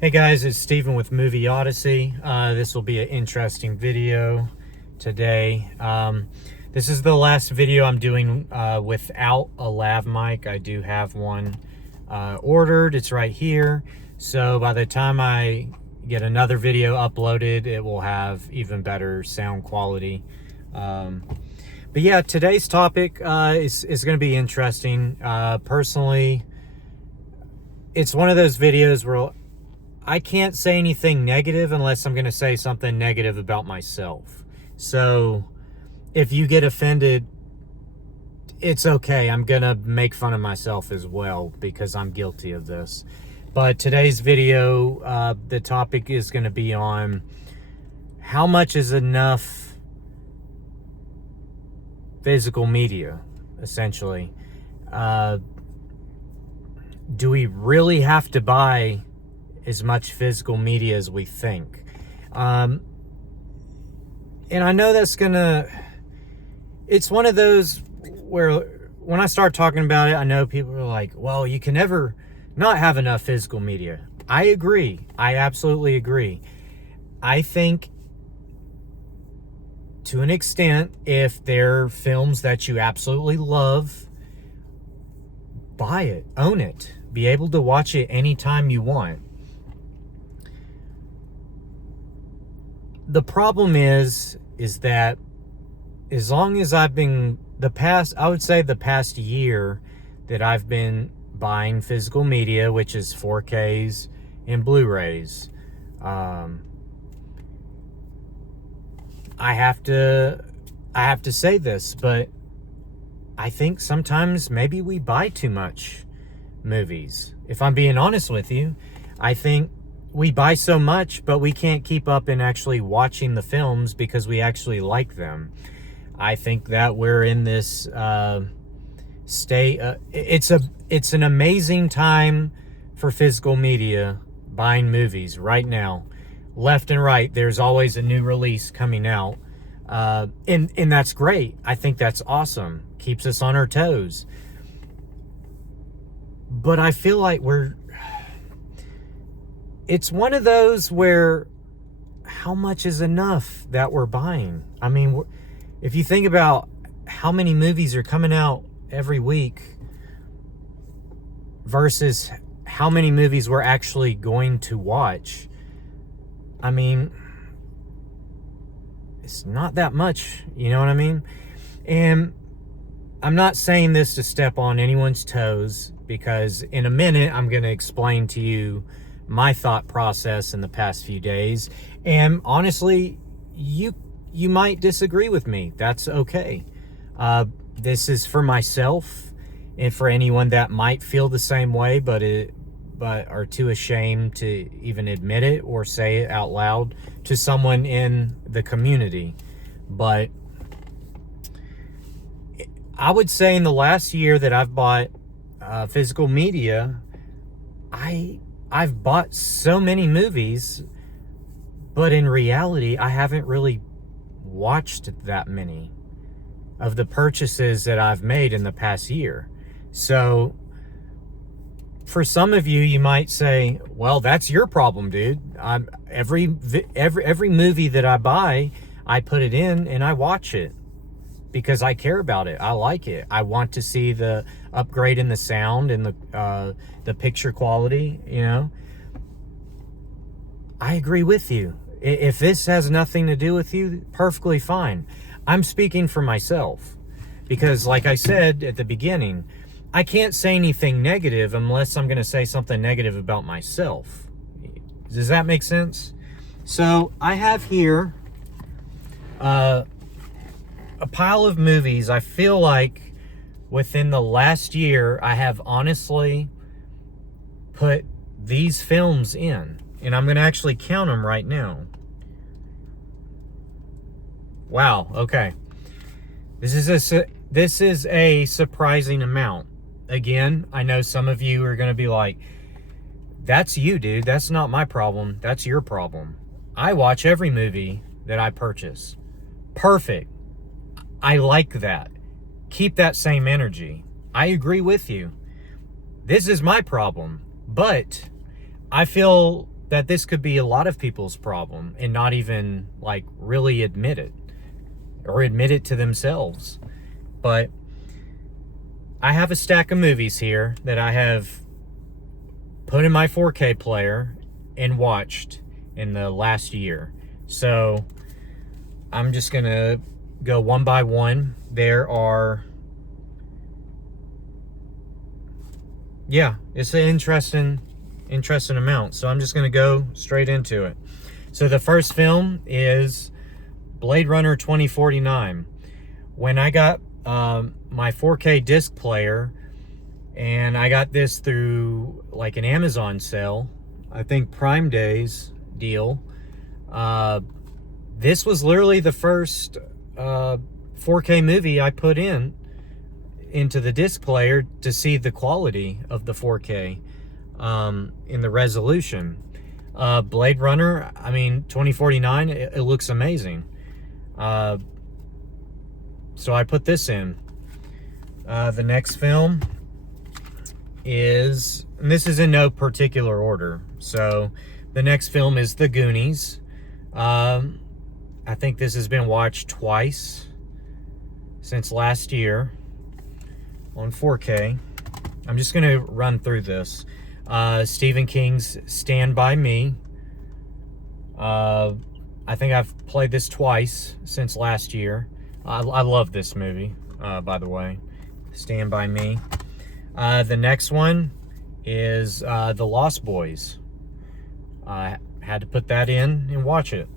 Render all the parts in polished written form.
Hey guys, it's Steven with Movie Odyssey. This will be an interesting video today. This is the last video I'm doing without a lav mic. I do have one ordered. It's right here. So by the time I get another video uploaded, it will have even better sound quality. But yeah, today's topic is going to be interesting. Personally, it's one of those videos where I can't say anything negative unless I'm going to say something negative about myself. So if you get offended, it's okay. I'm going to make fun of myself as well because I'm guilty of this. But today's video, the topic is going to be on how much is enough physical media, essentially. Do we really have to buy as much physical media as we think? And I know that's it's one of those where when I start talking about it, I know people are like, well, you can never not have enough physical media. I agree. I absolutely agree. I think to an extent, if they're films that you absolutely love, buy it, own it, be able to watch it anytime you want. The problem is that as long as I've been I would say the past year that I've been buying physical media, which is 4Ks and Blu-rays, I have to say this, but I think sometimes maybe we buy too much movies. If I'm being honest with you, I think we buy so much, but we can't keep up in actually watching the films because we actually like them. I think that we're in this state. It's an amazing time for physical media, buying movies right now. Left and right, there's always a new release coming out. And that's great. I think that's awesome. Keeps us on our toes. But I feel like it's one of those where how much is enough that we're buying? I mean, if you think about how many movies are coming out every week versus how many movies we're actually going to watch, I mean, it's not that much, you know what I mean? And I'm not saying this to step on anyone's toes, because in a minute I'm going to explain to you my thought process in the past few days. And honestly, you might disagree with me. That's okay. This is for myself and for anyone that might feel the same way, but are too ashamed to even admit it or say it out loud to someone in the community. But I would say in the last year that I've bought physical media, I've bought so many movies, but in reality, I haven't really watched that many of the purchases that I've made in the past year. So for some of you, you might say, well, that's your problem, dude. Every movie that I buy, I put it in and I watch it because I care about it. I like it. I want to see the upgrade in the sound and the picture quality, you know. I agree with you. If this has nothing to do with you, perfectly fine. I'm speaking for myself because, like I said at the beginning, I can't say anything negative unless I'm going to say something negative about myself. Does that make sense? So I have here a pile of movies. I feel like within the last year, I have honestly put these films in. And I'm going to actually count them right now. Wow, okay. This is a surprising amount. Again, I know some of you are going to be like, that's you, dude. That's not my problem. That's your problem. I watch every movie that I purchase. Perfect. I like that. Keep that same energy. I agree with you. This is my problem. But I feel that this could be a lot of people's problem and not even like really admit it or admit it to themselves. But I have a stack of movies here that I have put in my 4K player and watched in the last year. So I'm just gonna go one by one. There are, yeah, it's an interesting amount. So I'm just gonna go straight into it. So the first film is Blade Runner 2049. When I got my 4K disc player, and I got this through like an Amazon sale, I think Prime Days deal. This was literally the first 4K movie I put into the disc player to see the quality of the 4K in the resolution. Blade Runner, I mean 2049, it looks amazing. So I put this in. The next film is, and this is in no particular order, so the next film is The Goonies. I think this has been watched twice since last year on 4K. I'm just gonna run through this. Stephen King's Stand By Me. I think I've played this twice since last year. I love this movie, by the way. Stand By Me. The next one is The Lost Boys. I had to put that in and watch it.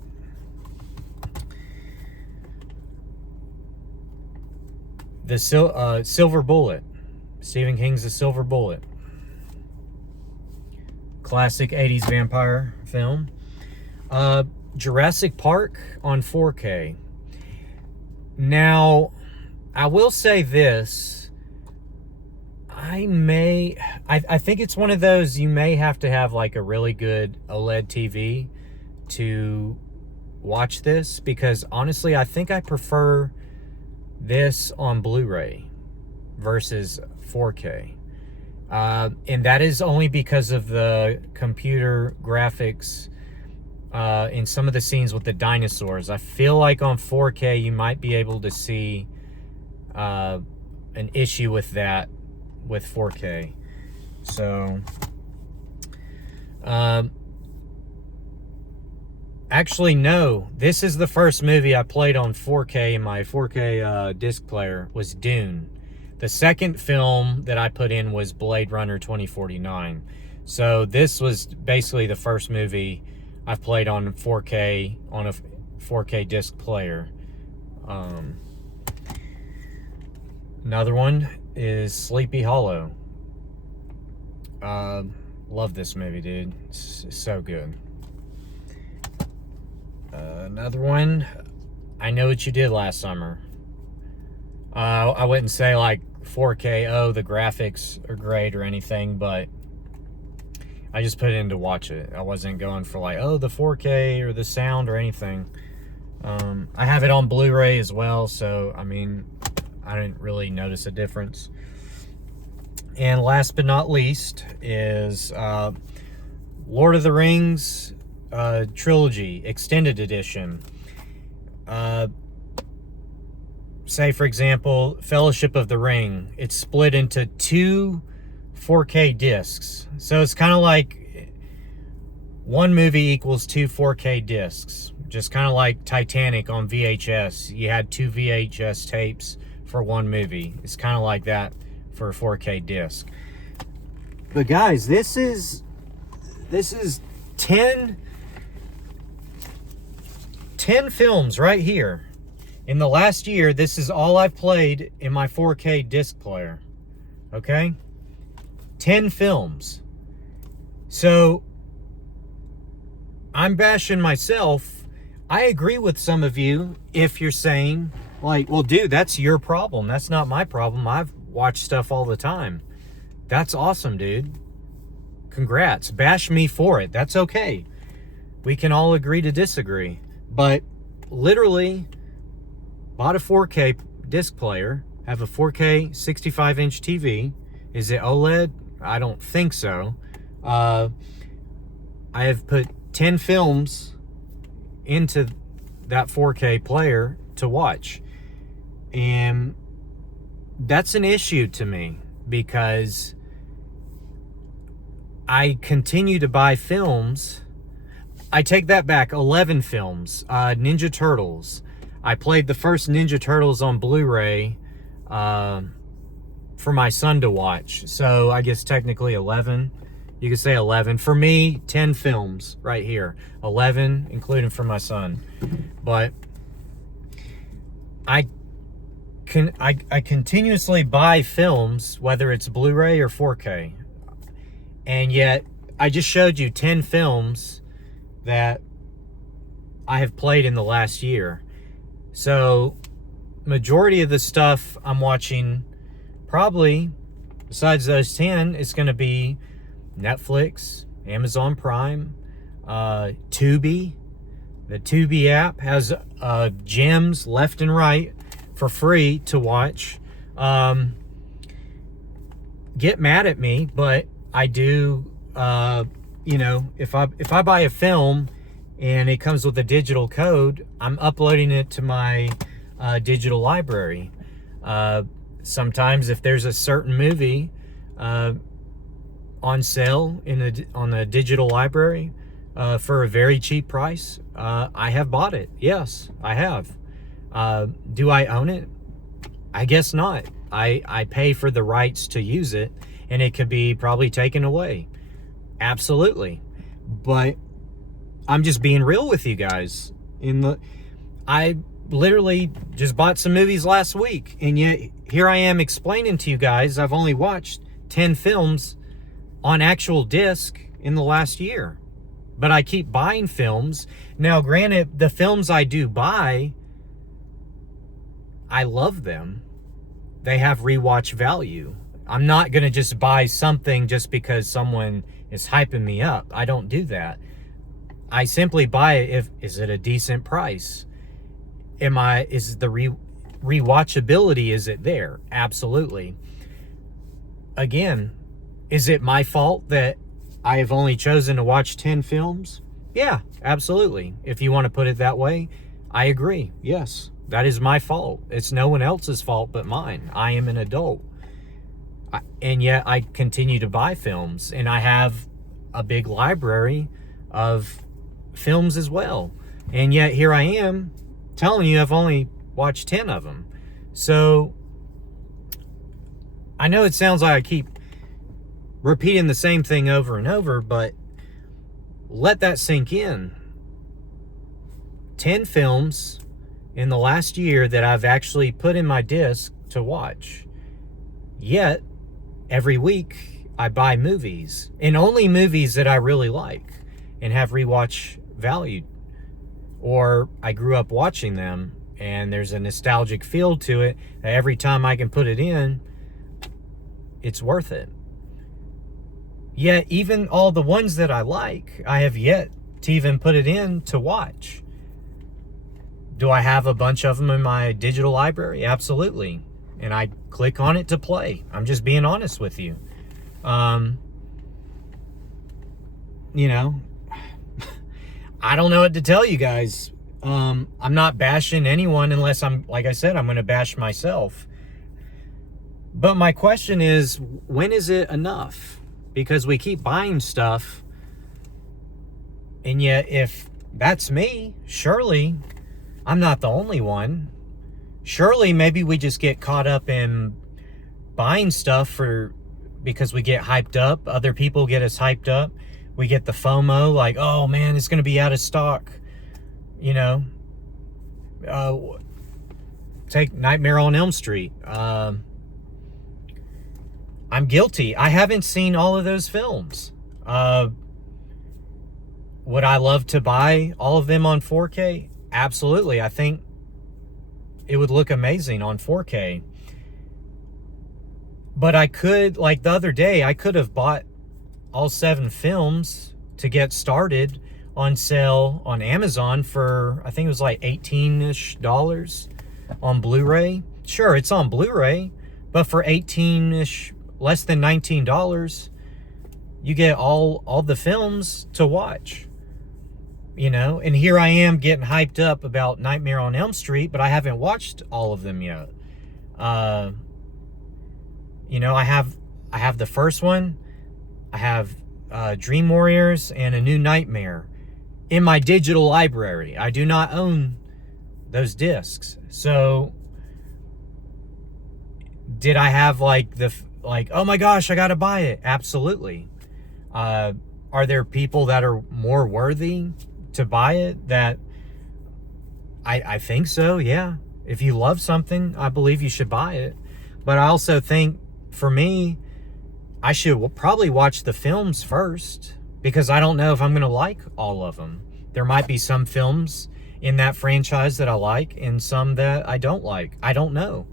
The Silver Bullet. Stephen King's The Silver Bullet. Classic 80s vampire film. Jurassic Park on 4K. Now, I will say this. I think it's one of those, you may have to have like a really good OLED TV to watch this, because honestly, I think I prefer this on Blu-ray versus 4K. And that is only because of the computer graphics in some of the scenes with the dinosaurs. I feel like on 4K you might be able to see an issue with that with 4K. So actually no, this is the first movie I played on 4K in my 4K disc player was Dune. The second film that I put in was Blade Runner 2049. So this was basically the first movie I've played on 4K on a 4K disc player. Another one is Sleepy Hollow. Love this movie, dude. It's so good. Another one, I Know What You Did Last Summer. I wouldn't say like 4K, oh, the graphics are great or anything, but I just put it in to watch it. I wasn't going for like, oh, the 4K or the sound or anything. I have it on Blu-ray as well, so I mean, I didn't really notice a difference. And last but not least is Lord of the Rings Trilogy Extended Edition. Say, for example, Fellowship of the Ring. It's split into 2 4K discs. So it's kind of like one movie equals 2 4K discs. Just kind of like Titanic on VHS. You had 2 VHS tapes for one movie. It's kind of like that for a 4K disc. But guys, this is 10 films right here. In the last year, this is all I've played in my 4K disc player. Okay? 10 films. So, I'm bashing myself. I agree with some of you if you're saying, like, well, dude, that's your problem. That's not my problem. I've watched stuff all the time. That's awesome, dude. Congrats. Bash me for it. That's okay. We can all agree to disagree. But literally, bought a 4K disc player, have a 4K 65-inch TV. Is it OLED? I don't think so. I have put 10 films into that 4K player to watch. And that's an issue to me because I continue to buy films. I take that back, 11 films. Ninja Turtles. I played the first Ninja Turtles on Blu-ray for my son to watch. So I guess technically 11. You could say 11. For me, 10 films right here. 11, including for my son. But I continuously buy films, whether it's Blu-ray or 4K. And yet, I just showed you 10 films that I have played in the last year. So, majority of the stuff I'm watching, probably, besides those 10, it's going to be Netflix, Amazon Prime, Tubi. The Tubi app has gems left and right for free to watch. Get mad at me, but I do, you know, if I buy a film and it comes with a digital code, I'm uploading it to my digital library. Sometimes if there's a certain movie on sale on the digital library for a very cheap price, I have bought it. Yes, I have. Do I own it? I guess not. I pay for the rights to use it, and it could be probably taken away. Absolutely. But I'm just being real with you guys. I literally just bought some movies last week, and yet here I am explaining to you guys I've only watched 10 films on actual disc in the last year. But I keep buying films. Now, granted, the films I do buy, I love them. They have rewatch value. I'm not going to just buy something just because someone is hyping me up. I don't do that. I simply buy it is it a decent price? Is the rewatchability, is it there? Absolutely. Again, is it my fault that I have only chosen to watch 10 films? Yeah, absolutely. If you want to put it that way, I agree. Yes, that is my fault. It's no one else's fault but mine. I am an adult. And yet I continue to buy films, and I have a big library of films as well. And yet here I am telling you I've only watched 10 of them. So I know it sounds like I keep repeating the same thing over and over, but let that sink in. 10 films in the last year that I've actually put in my disc to watch. Yet, every week, I buy movies. And only movies that I really like and have rewatch value. Or I grew up watching them, and there's a nostalgic feel to it. Every time I can put it in, it's worth it. Yet, even all the ones that I like, I have yet to even put it in to watch. Do I have a bunch of them in my digital library? Absolutely. And I click on it to play. I'm just being honest with you. You know, I don't know what to tell you guys. I'm not bashing anyone unless like I said, I'm going to bash myself. But my question is, when is it enough? Because we keep buying stuff, and yet if that's me, surely I'm not the only one. Surely maybe we just get caught up in buying stuff because we get hyped up. Other people get us hyped up. We get the FOMO, like, oh man, it's going to be out of stock. You know, take Nightmare on Elm Street. I'm guilty. I haven't seen all of those films. Would I love to buy all of them on 4K? Absolutely. I think it would look amazing on 4K. But I could, like the other day, I could have bought all 7 films to get started on sale on Amazon for, I think it was like $18-ish on Blu-ray. Sure, it's on Blu-ray, but for $18-ish, less than $19, You get all the films to watch, you know? And here I am getting hyped up about Nightmare on Elm Street, but I haven't watched all of them yet. You know, I have the first one. I have Dream Warriors and A New Nightmare in my digital library. I do not own those discs. So did I have like oh my gosh, I gotta buy it? Absolutely. Are there people that are more worthy to buy it? That I think so, yeah. If you love something, I believe you should buy it. But I also think, for me, I should probably watch the films first, because I don't know if I'm going to like all of them. There might be some films in that franchise that I like and some that I don't like. I don't know.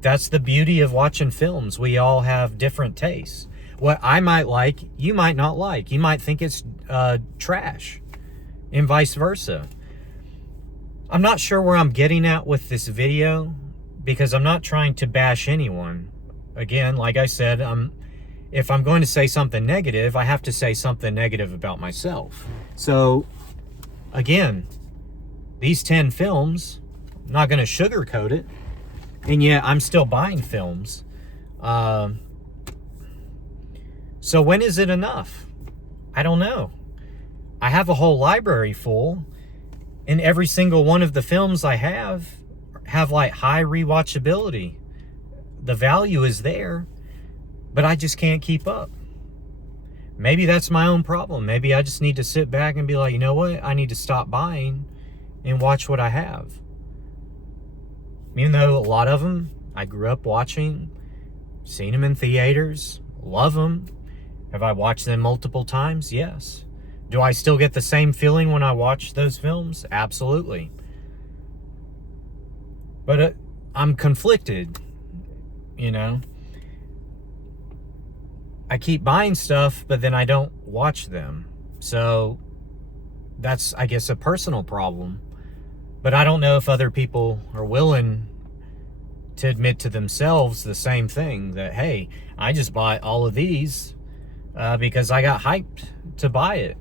That's the beauty of watching films. We all have different tastes. What I might like, you might not like. You might think it's trash, and vice versa. I'm not sure where I'm getting at with this video, because I'm not trying to bash anyone. Again, like I said, if I'm going to say something negative, I have to say something negative about myself. So, again, these 10 films, I'm not going to sugarcoat it, and yet I'm still buying films. So when is it enough? I don't know. I have a whole library full, and every single one of the films I have like high rewatchability. The value is there, but I just can't keep up. Maybe that's my own problem. Maybe I just need to sit back and be like, you know what? I need to stop buying and watch what I have. Even though a lot of them I grew up watching, seen them in theaters, love them. Have I watched them multiple times? Yes. Do I still get the same feeling when I watch those films? Absolutely. But I'm conflicted, you know. I keep buying stuff, but then I don't watch them. So that's, I guess, a personal problem. But I don't know if other people are willing to admit to themselves the same thing, that, hey, I just bought all of these because I got hyped to buy it.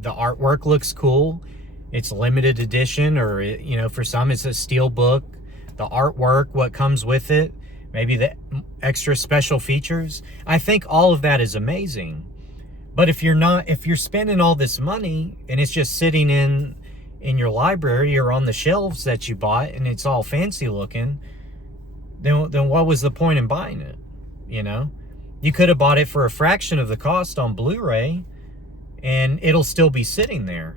The artwork looks cool. It's limited edition, or, you know, for some it's a steel book. The artwork, what comes with it, maybe the extra special features. I think all of that is amazing. But if you're spending all this money and it's just sitting in your library or on the shelves that you bought and it's all fancy looking, then what was the point in buying it? You know, you could have bought it for a fraction of the cost on Blu-ray and it'll still be sitting there.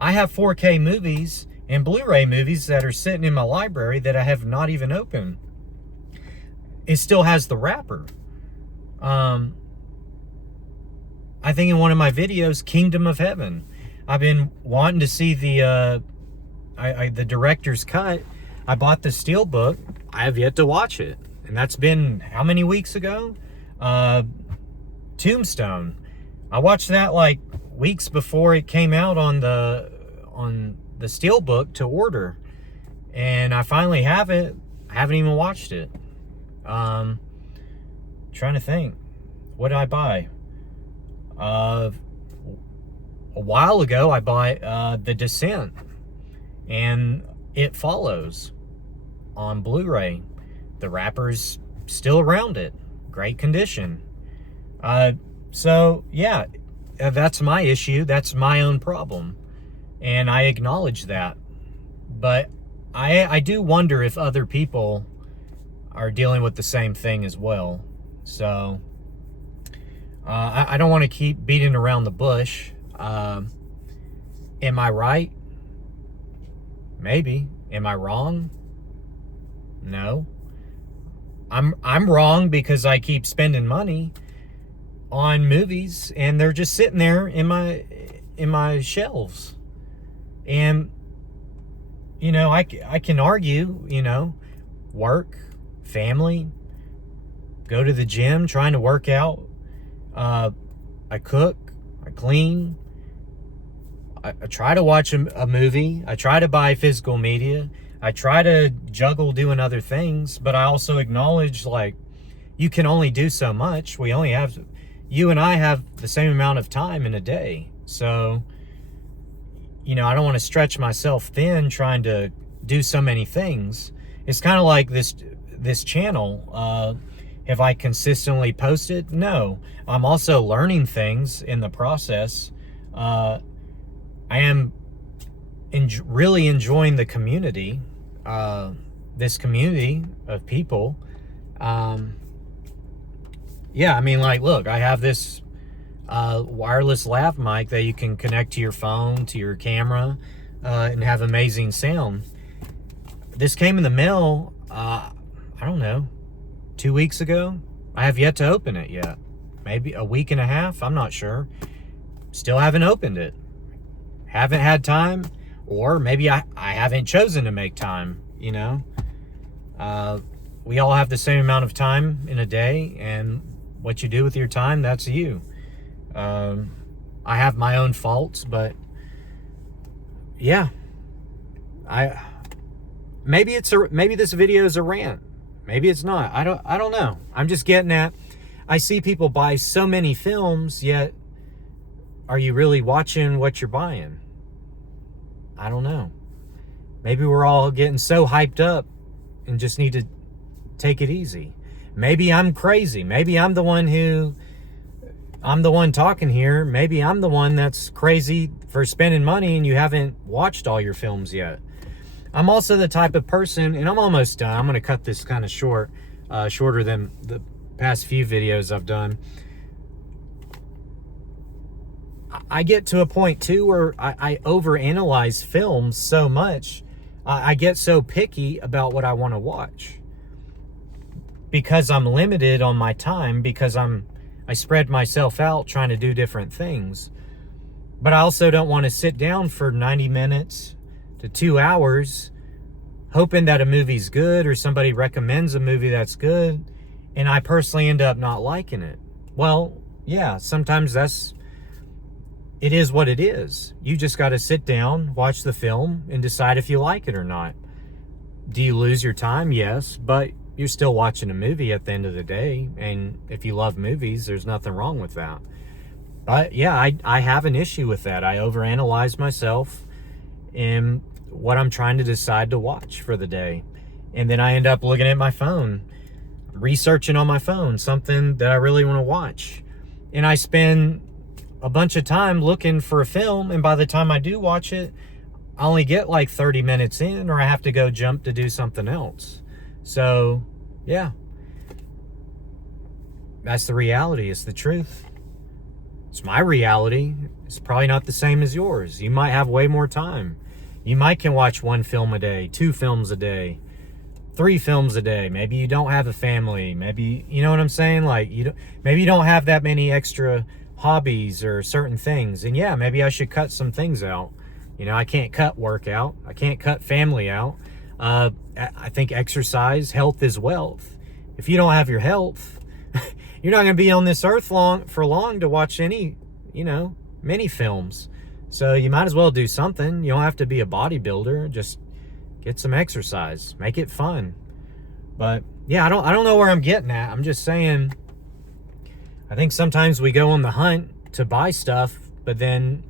I have 4K movies and Blu-ray movies that are sitting in my library that I have not even opened. It still has the wrapper. I think in one of my videos, Kingdom of Heaven, I've been wanting to see the director's cut. I bought the steelbook. I have yet to watch it, and that's been how many weeks ago? Tombstone. I watched that like weeks before it came out on the steelbook to order, and I finally have it. I haven't even watched it. Trying to think, what did I buy? A while ago I bought The Descent and It Follows on Blu-ray. The wrapper's still around it, great condition. So yeah, that's my issue. That's my own problem, and I acknowledge that. But I do wonder if other people are dealing with the same thing as well. So I don't want to keep beating around the bush. Am I right? Maybe. Am I wrong? No. I'm wrong because I keep spending money on movies and they're just sitting there in my shelves. And you know, I can argue, you know, work, family, go to the gym, trying to work out. I cook, I clean, I try to watch a movie, I try to buy physical media, I try to juggle doing other things, but I also acknowledge, like, you can only do so much. We only have you and I have the same amount of time in a day. So, you know, I don't want to stretch myself thin trying to do so many things. It's kind of like this channel. Have I consistently posted? No. I'm also learning things in the process. I am really enjoying the community, this community of people. Yeah, I mean, like, look, I have this wireless lav mic that you can connect to your phone, to your camera, and have amazing sound. This came in the mail, I don't know, 2 weeks ago. I have yet to open it yet. Maybe a week and a half, I'm not sure. Still haven't opened it. Haven't had time, or maybe I haven't chosen to make time, you know? We all have the same amount of time in a day, and what you do with your time, that's you. I have my own faults, but yeah, maybe this video is a rant. Maybe it's not. I don't know. I'm just getting at, I see people buy so many films, yet are you really watching what you're buying? I don't know. Maybe we're all getting so hyped up and just need to take it easy. Maybe I'm crazy. Maybe I'm the one talking here. Maybe I'm the one that's crazy for spending money and you haven't watched all your films yet. I'm also the type of person, and I'm almost done. I'm going to cut this kind of short, shorter than the past few videos I've done. I get to a point too where I overanalyze films so much. I get so picky about what I want to watch because I'm limited on my time, because I spread myself out trying to do different things. But I also don't want to sit down for 90 minutes to 2 hours hoping that a movie's good or somebody recommends a movie that's good and I personally end up not liking it. Well, yeah, sometimes it is what it is. You just got to sit down, watch the film, and decide if you like it or not. Do you lose your time? Yes, but you're still watching a movie at the end of the day, and if you love movies, there's nothing wrong with that. But yeah, I have an issue with that. I overanalyze myself in what I'm trying to decide to watch for the day. And then I end up looking at my phone, researching on my phone something that I really want to watch. And I spend a bunch of time looking for a film, and by the time I do watch it, I only get like 30 minutes in, or I have to go jump to do something else. So, yeah. That's the reality. It's the truth. It's my reality. It's probably not the same as yours. You might have way more time. You might can watch 1 film a day, 2 films a day, 3 films a day. Maybe you don't have a family. Maybe, you know what I'm saying? Like, maybe you don't have that many extra hobbies or certain things. And yeah, maybe I should cut some things out. You know, I can't cut work out. I can't cut family out. I think exercise, health is wealth. If you don't have your health, you're not going to be on this earth for long to watch any, many films. So you might as well do something. You don't have to be a bodybuilder. Just get some exercise. Make it fun. But yeah, I don't know where I'm getting at. I'm just saying, I think sometimes we go on the hunt to buy stuff, but then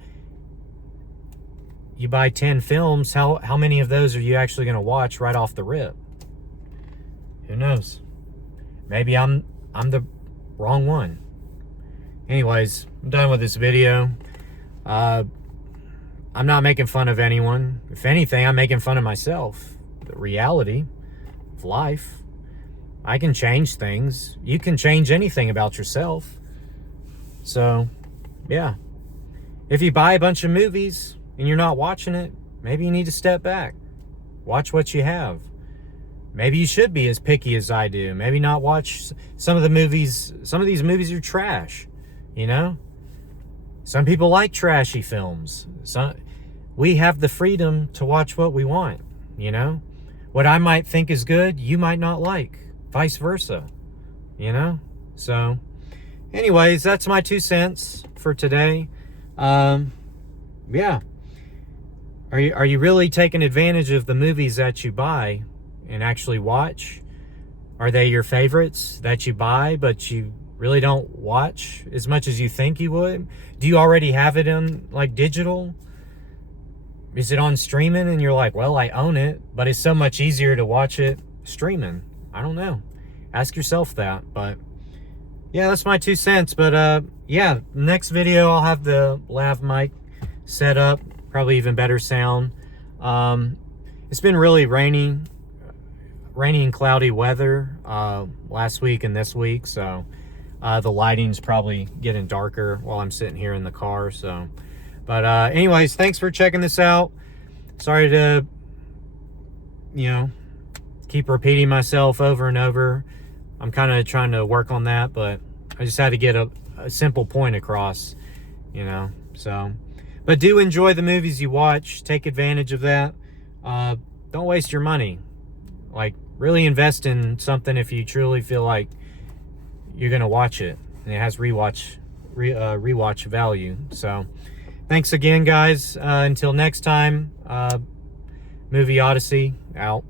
you buy 10 films. How many of those are you actually going to watch right off the rip? Who knows? Maybe I'm the wrong one. Anyways, I'm done with this video. I'm not making fun of anyone. If anything, I'm making fun of myself. The reality of life. I can change things. You can change anything about yourself. So, yeah. If you buy a bunch of movies and you're not watching it, maybe you need to step back. Watch what you have. Maybe you should be as picky as I do. Maybe not watch some of the movies. Some of these movies are trash, Some people like trashy films. We have the freedom to watch what we want, What I might think is good, you might not like. Vice versa, So, anyways, that's my 2 cents for today. Yeah. Are you really taking advantage of the movies that you buy and actually watch? Are they your favorites that you buy, but you really don't watch as much as you think you would? Do you already have it in like digital? Is it on streaming and you're like, well, I own it, but it's so much easier to watch it streaming? I don't know. Ask yourself that. But yeah, that's my 2 cents. But yeah, next video I'll have the lav mic set up, probably even better sound. It's been really rainy and cloudy weather last week and this week, so the lighting's probably getting darker while I'm sitting here in the car. So but anyways, thanks for checking this out. Sorry to, you know, keep repeating myself over and over. I'm kind of trying to work on that, but I just had to get a simple point across, you know. So, but do enjoy the movies you watch. Take advantage of that. Don't waste your money. Like, really invest in something if you truly feel like you're gonna watch it and it has rewatch value. So thanks again, guys. Until next time, Movie Odyssey out.